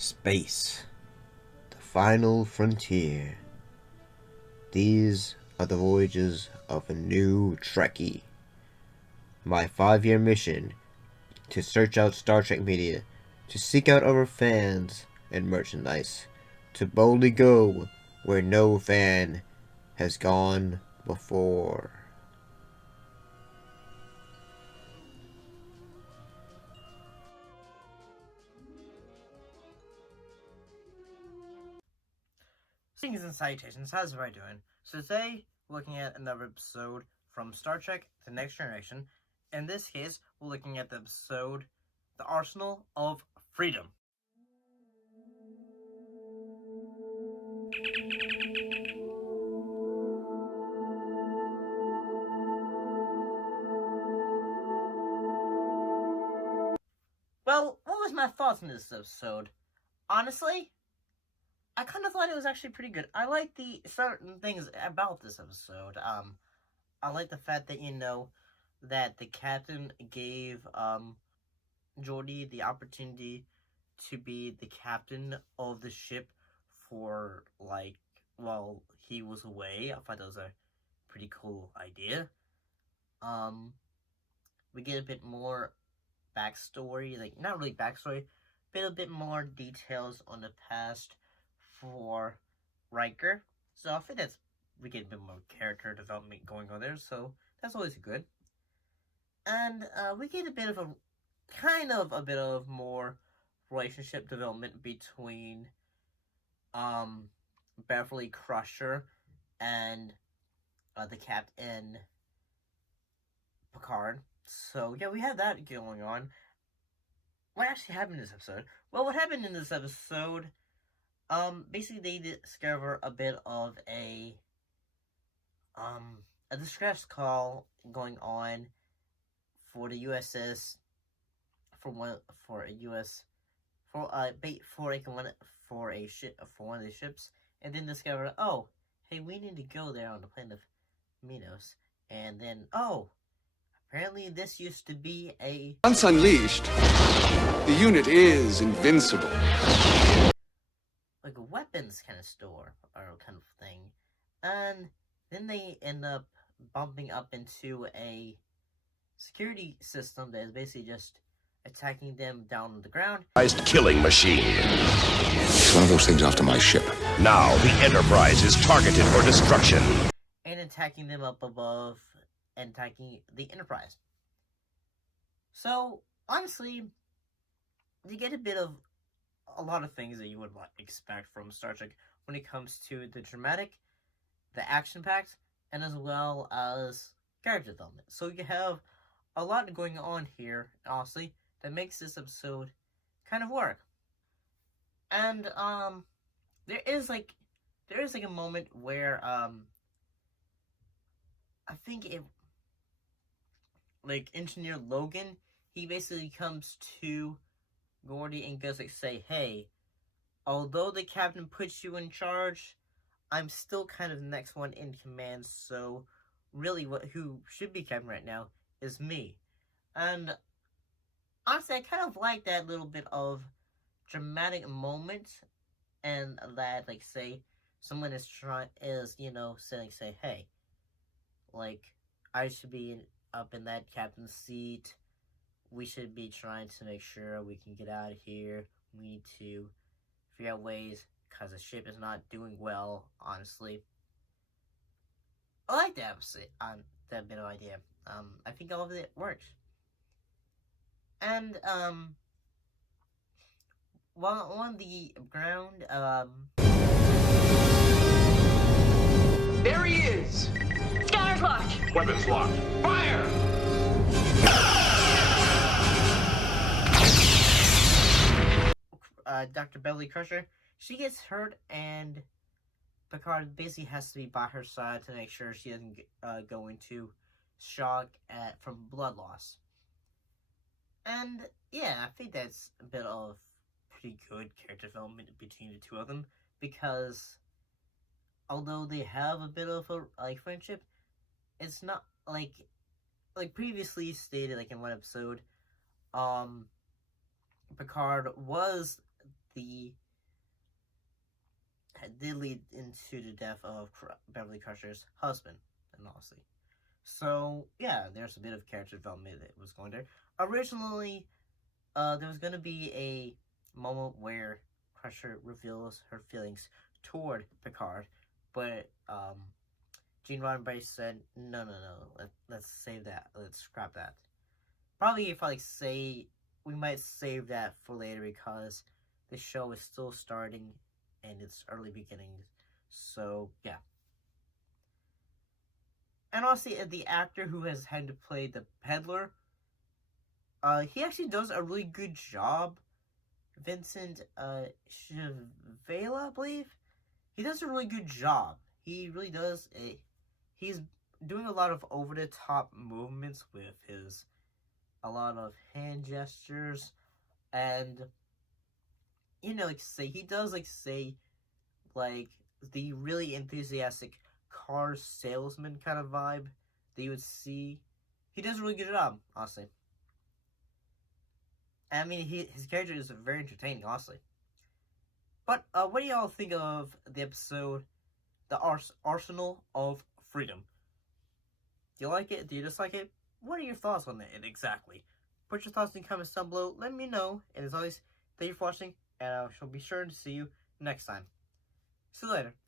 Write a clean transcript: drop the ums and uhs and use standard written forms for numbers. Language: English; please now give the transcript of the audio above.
Space, the final frontier. These are the voyages of a new Trekkie. My 5-year mission to search out Star Trek media, to seek out our fans and merchandise, to boldly go where no fan has gone before. Greetings and salutations, how's everybody doing? So today, we're looking at another episode from Star Trek The Next Generation. In this case, we're looking at the episode, The Arsenal of Freedom. Well, what was my thoughts on this episode? Honestly, I kind of thought it was actually pretty good. I like the certain things about this episode. I like the fact that, that the captain gave, Geordi the opportunity to be the captain of the ship for, while he was away. I thought that was a pretty cool idea. We get a bit more backstory, not really backstory, but a bit more details on the past for Riker. So I think we get a bit more character development going on there, so that's always good. And we get a bit of more relationship development between Beverly Crusher and the Captain Picard. So yeah, we have that going on. What actually happened in this episode? Well, what happened in this episode? Basically they discover a bit of a distress call going on for the USS for one of the ships, and then discover, oh, hey, we need to go there on the planet of Minos, and then, oh, apparently this used to be a... Once unleashed, the unit is invincible. Like a weapons kind of store, or kind of thing. And then they end up bumping up into a security system that is basically just attacking them down on the ground. Killing machine. One of those things off to my ship. Now the Enterprise is targeted for destruction. And attacking them up above, and attacking the Enterprise. So, honestly, you get a lot of things that you would expect from Star Trek when it comes to the dramatic, the action-packed, and as well as character development. So you have a lot going on here, honestly, that makes this episode kind of work. And there is a moment where I think Engineer Logan, he basically comes to Geordi and goes say, hey, although the captain puts you in charge, I'm still kind of the next one in command, so really who should be captain right now is me. And honestly, I kind of like that little bit of dramatic moment, and that, say, someone is saying, say, hey, I should be up in that captain's seat. We should be trying to make sure we can get out of here. We need to figure out ways, because the ship is not doing well, honestly. I like that bit of idea. I think all of it works. And, while on the ground, There he is! Scanners locked! Weapons locked. Fire! Dr. Beverly Crusher, she gets hurt, and Picard basically has to be by her side to make sure she doesn't go into shock from blood loss. And yeah, I think that's a bit of pretty good character development between the two of them, because although they have a bit of a friendship, it's not like previously stated in one episode, Picard was did lead into the death of Beverly Crusher's husband, and honestly. So yeah, there's a bit of character development that was going there. Originally, there was going to be a moment where Crusher reveals her feelings toward Picard, but Gene Roddenberry said, no, let's save that, let's scrap that. Probably if I say, we might save that for later because the show is still starting in its early beginnings. So yeah. And honestly, the actor who has had to play the peddler, he actually does a really good job. Vincent Schiavelli, I believe. He does a really good job. He really does. He's doing a lot of over-the-top movements with a lot of hand gestures, and he does like the really enthusiastic car salesman kind of vibe that you would see. He does a really good job, honestly. I mean, his character is very entertaining, honestly. But what do y'all think of the episode, The Arsenal of Freedom? Do you like it? Do you dislike it? What are your thoughts on it exactly? Put your thoughts in the comments down below. Let me know. And as always, thank you for watching, and I shall be sure to see you next time. See you later.